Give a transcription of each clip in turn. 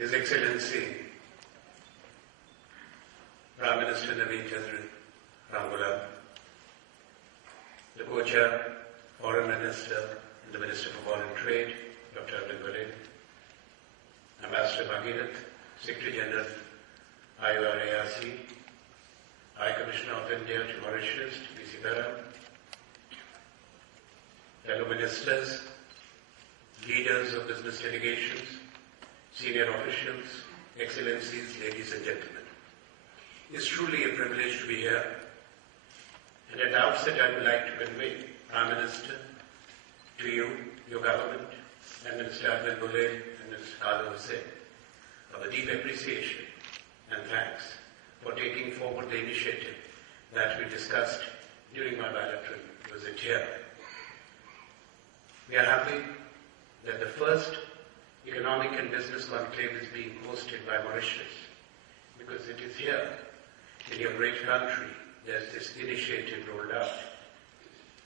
His Excellency Prime Minister Naveen Chandran Ramgoolam, the Co-Chair, Foreign Minister and the Minister for Foreign Trade, Dr. Anand, Ambassador Bhagirath, Secretary General IOR-ARC, High Commissioner of India to Mauritius, P.C. Bharam, fellow ministers, leaders of business delegations, senior officials, excellencies, ladies and gentlemen. It's truly a privilege to be here. And at the outset, I would like to convey, Prime Minister, to you, your government, and Minister Anand and Mr. Khalil Hussain, of a deep appreciation and thanks for taking forward the initiative that we discussed during my bilateral visit here. We are happy that the first economic and business conclave is being hosted by Mauritius, because it is here, in your great country, there's this initiative rolled out.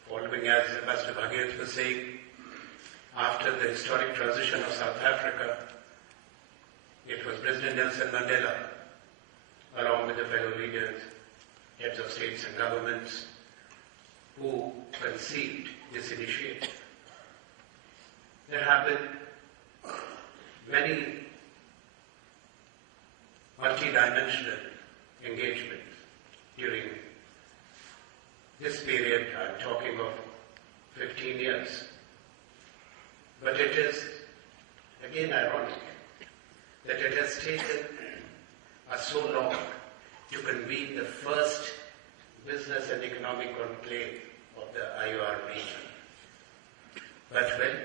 Following, as Ambassador Bhagirath was saying, after the historic transition of South Africa, it was President Nelson Mandela, along with the fellow leaders, heads of states and governments, who conceived this initiative. There have been many multidimensional engagements during this period. I'm talking of 15 years. But it is, again, ironic that it has taken us so long to convene the first business and economic conclave of the IOR region. But when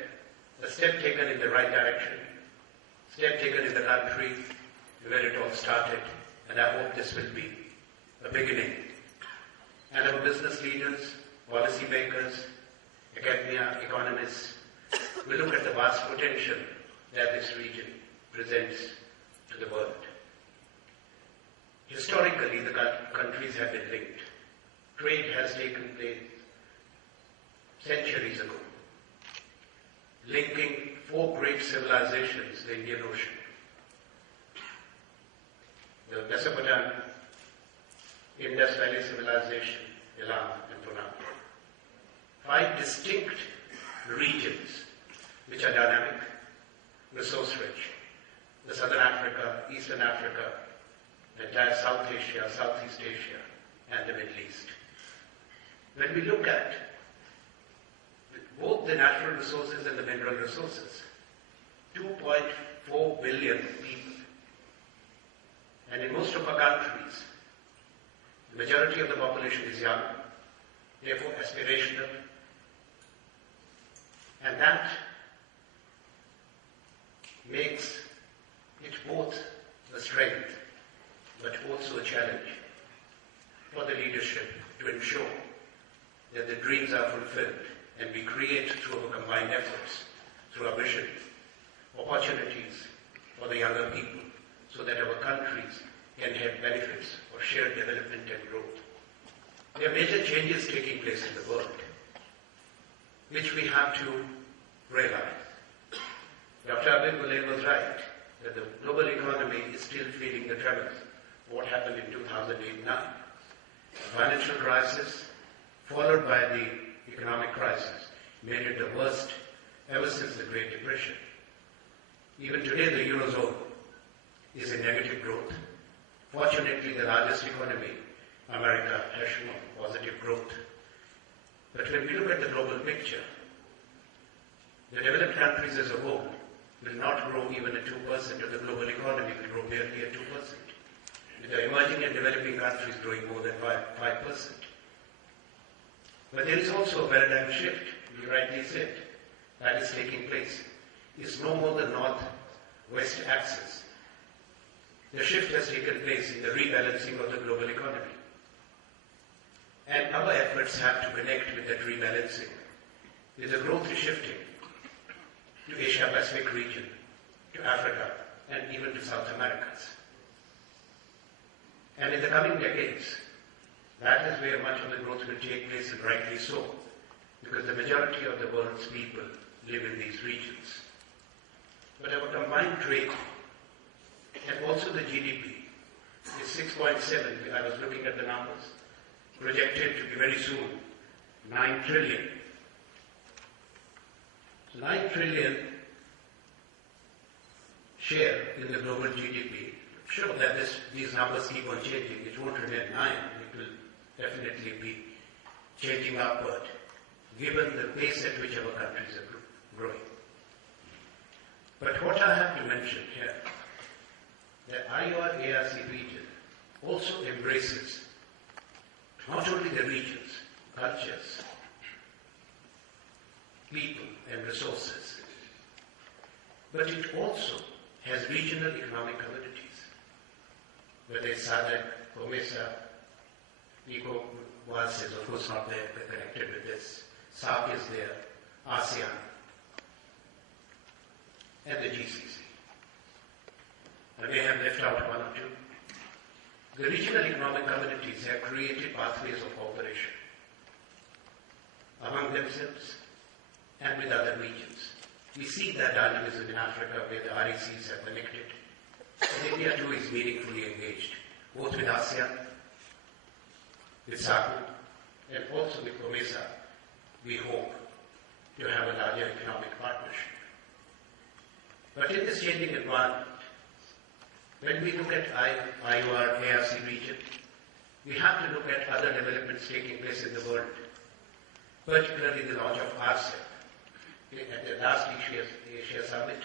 a step taken in the right direction, step taken in the country where it all started, and I hope this will be a beginning. And our business leaders, policy makers, academia, economists will look at the vast potential that this region presents to the world. Historically, the countries have been linked. Trade has taken place centuries ago, linking four great civilizations, the Indian Ocean, the Mesopotamian, Indus Valley Civilization, Elam and Punjab. 5 distinct regions which are dynamic, resource-rich. The Southern Africa, Eastern Africa, the entire South Asia, Southeast Asia, and the Middle East. When we look at both the natural resources and the mineral resources, 2.4 billion people. And in most of our countries, the majority of the population is young, therefore aspirational, and that makes it both a strength but also a challenge for the leadership to ensure that the dreams are fulfilled and we create through our combined efforts, through our vision, opportunities for the younger people so that our countries can have benefits of shared development and growth. There are major changes taking place in the world, which we have to realize. Dr. Anand was right that the global economy is still feeling the tremors of what happened in 2008-9. Financial crisis, followed by the economic crisis, made it the worst ever since the Great Depression. Even today, the Eurozone is in negative growth. Fortunately, the largest economy, America, has shown positive growth. But when we look at the global picture, the developed countries as a whole will not grow even at 2%, or the global economy will grow barely at 2%. With the emerging and developing countries growing more than 5%. But there is also a paradigm shift, you rightly said, that is taking place. It's no more the north-west axis. The shift has taken place in the rebalancing of the global economy. And our efforts have to connect with that rebalancing, with the growth is shifting to Asia-Pacific region, to Africa, and even to South Americas. And in the coming decades, that is where much of the growth will take place, and rightly so, because the majority of the world's people live in these regions. But our combined trade And also the GDP is 6.7. I was looking at the numbers. Projected to be very soon 9 trillion. So 9 trillion share in the global GDP. Sure that these numbers keep on changing. It won't remain 9. It will definitely be changing upward, given the pace at which our countries are growing. But what I have to mention here, the IOR-ARC region also embraces not only the regions, cultures, people and resources, but it also has regional economic communities. Whether it's SADC, COMESA, ECOWAS is of course not there, but connected with this. SARC is there, ASEAN, and the GCC. I may have left out one or two. The regional economic communities have created pathways of cooperation among themselves and with other regions. We see that dynamism in Africa where the RECs have connected. And India too is meaningfully engaged, both with ASEAN, with SACU, and also with COMESA. We hope to have a larger economic partnership. But in this changing environment, when we look at IOR-ARC region, we have to look at other developments taking place in the world, particularly the launch of RCEP at the last Asia Summit,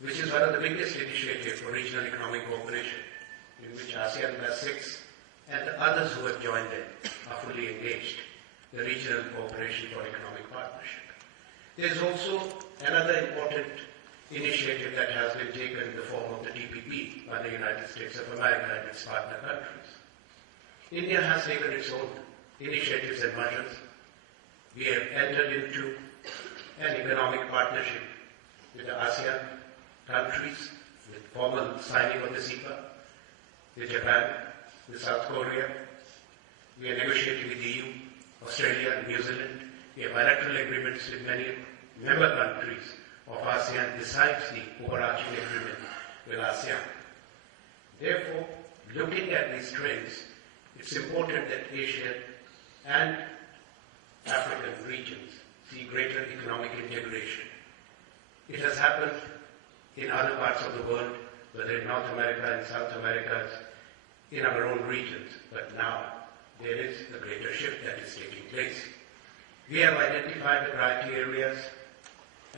which is one of the biggest initiatives for regional economic cooperation, in which ASEAN plus 6 and the others who have joined them are fully engaged, the Regional Cooperation for Economic Partnership. There is also another important initiative that has been taken in the form of the TPP by the United States of America and its partner countries. India has taken its own initiatives and measures. We have entered into an economic partnership with the ASEAN countries, with formal signing of the CEPA, with Japan, with South Korea. We are negotiating with the EU, Australia, New Zealand. We have bilateral agreements with many member countries of ASEAN besides the overarching agreement with ASEAN. Therefore, looking at these trends, it's important that Asia and African regions see greater economic integration. It has happened in other parts of the world, whether in North America and South America, in our own regions, but now there is a greater shift that is taking place. We have identified the priority areas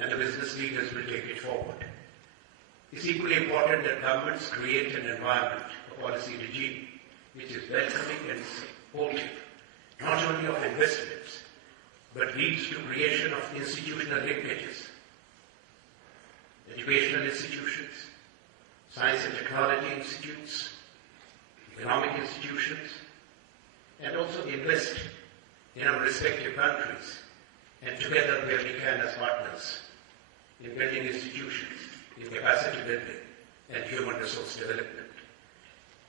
and the business leaders will take it forward. It's equally important that governments create an environment, a policy regime, which is welcoming and supportive, not only of investments, but leads to creation of institutional linkages, educational institutions, science and technology institutes, economic institutions, and also invest in our respective countries, and together where we can as partners in building institutions, in capacity building, and human resource development.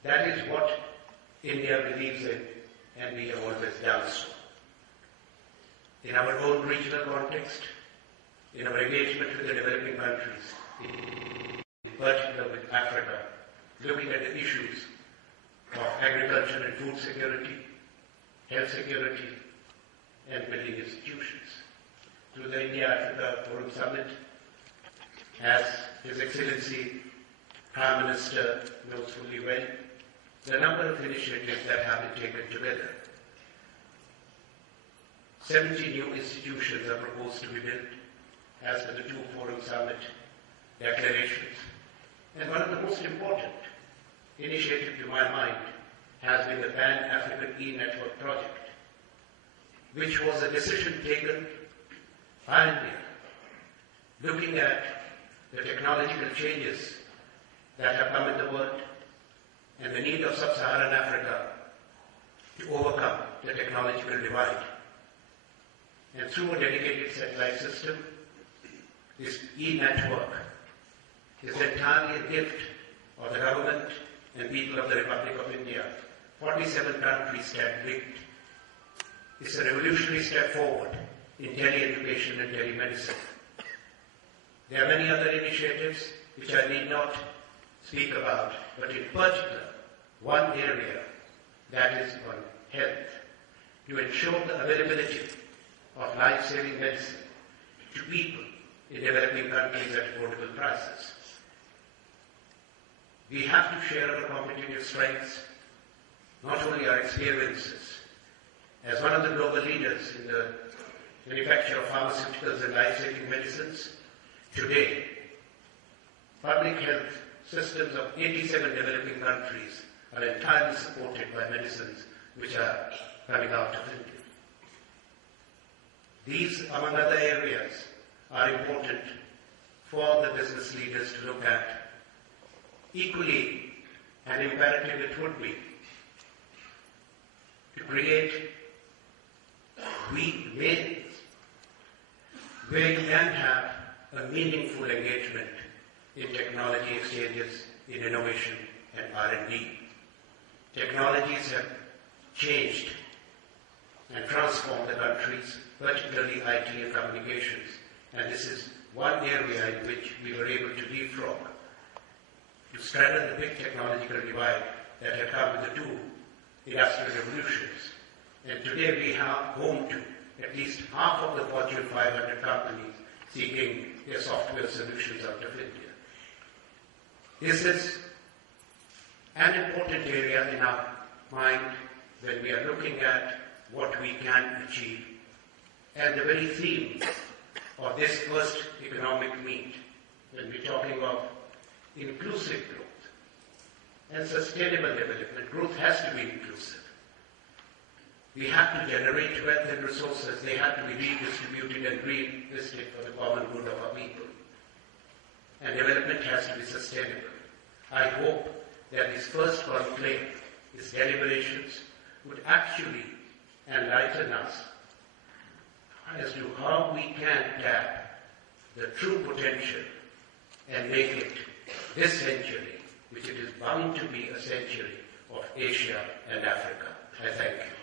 That is what India believes in, and we have always done so. In our own regional context, in our engagement with the developing countries, in particular with Africa, looking at the issues of agriculture and food security, health security, and building institutions. Through the India-Africa Forum Summit, as His Excellency Prime Minister knows fully well, the number of initiatives that have been taken together. 70 new institutions are proposed to be built as per the two Forum Summit declarations. And one of the most important initiatives to my mind has been the Pan-African E-Network project, which was a decision taken by India, looking at the technological changes that have come in the world and the need of sub-Saharan Africa to overcome the technological divide. And through a dedicated satellite system, this E-Network is entirely a gift of the government and people of the Republic of India. 47 countries stand linked. It's a revolutionary step forward in tele-education and telemedicine. There are many other initiatives which I need not speak about, but in particular, one area that is on health, to ensure the availability of life-saving medicine to people in developing countries at affordable prices. We have to share our competitive strengths, not only our experiences. As one of the global leaders in the manufacture of pharmaceuticals and life-saving medicines, today, public health systems of 87 developing countries are entirely supported by medicines which are coming out of India. These, among other areas, are important for the business leaders to look at. Equally, an imperative it would be to create ways where you can have a meaningful engagement in technology exchanges, in innovation and R&D. Technologies have changed and transformed the countries, particularly IT and communications, and this is one area in which we were able to leapfrog, to straddle the big technological divide that had come with the two industrial revolutions. And today we have home to at least half of the Fortune 500 companies seeking their software solutions out of India. This is an important area in our mind when we are looking at what we can achieve. And the very theme of this first economic meet, when we're talking of inclusive growth and sustainable development, growth has to be inclusive. We have to generate wealth and resources. They have to be redistributed and reinvested for the common good of our people. And development has to be sustainable. I hope that this first conclave, these deliberations, would actually enlighten us as to how we can tap the true potential and make it this century, which it is bound to be a century of Asia and Africa. I thank you.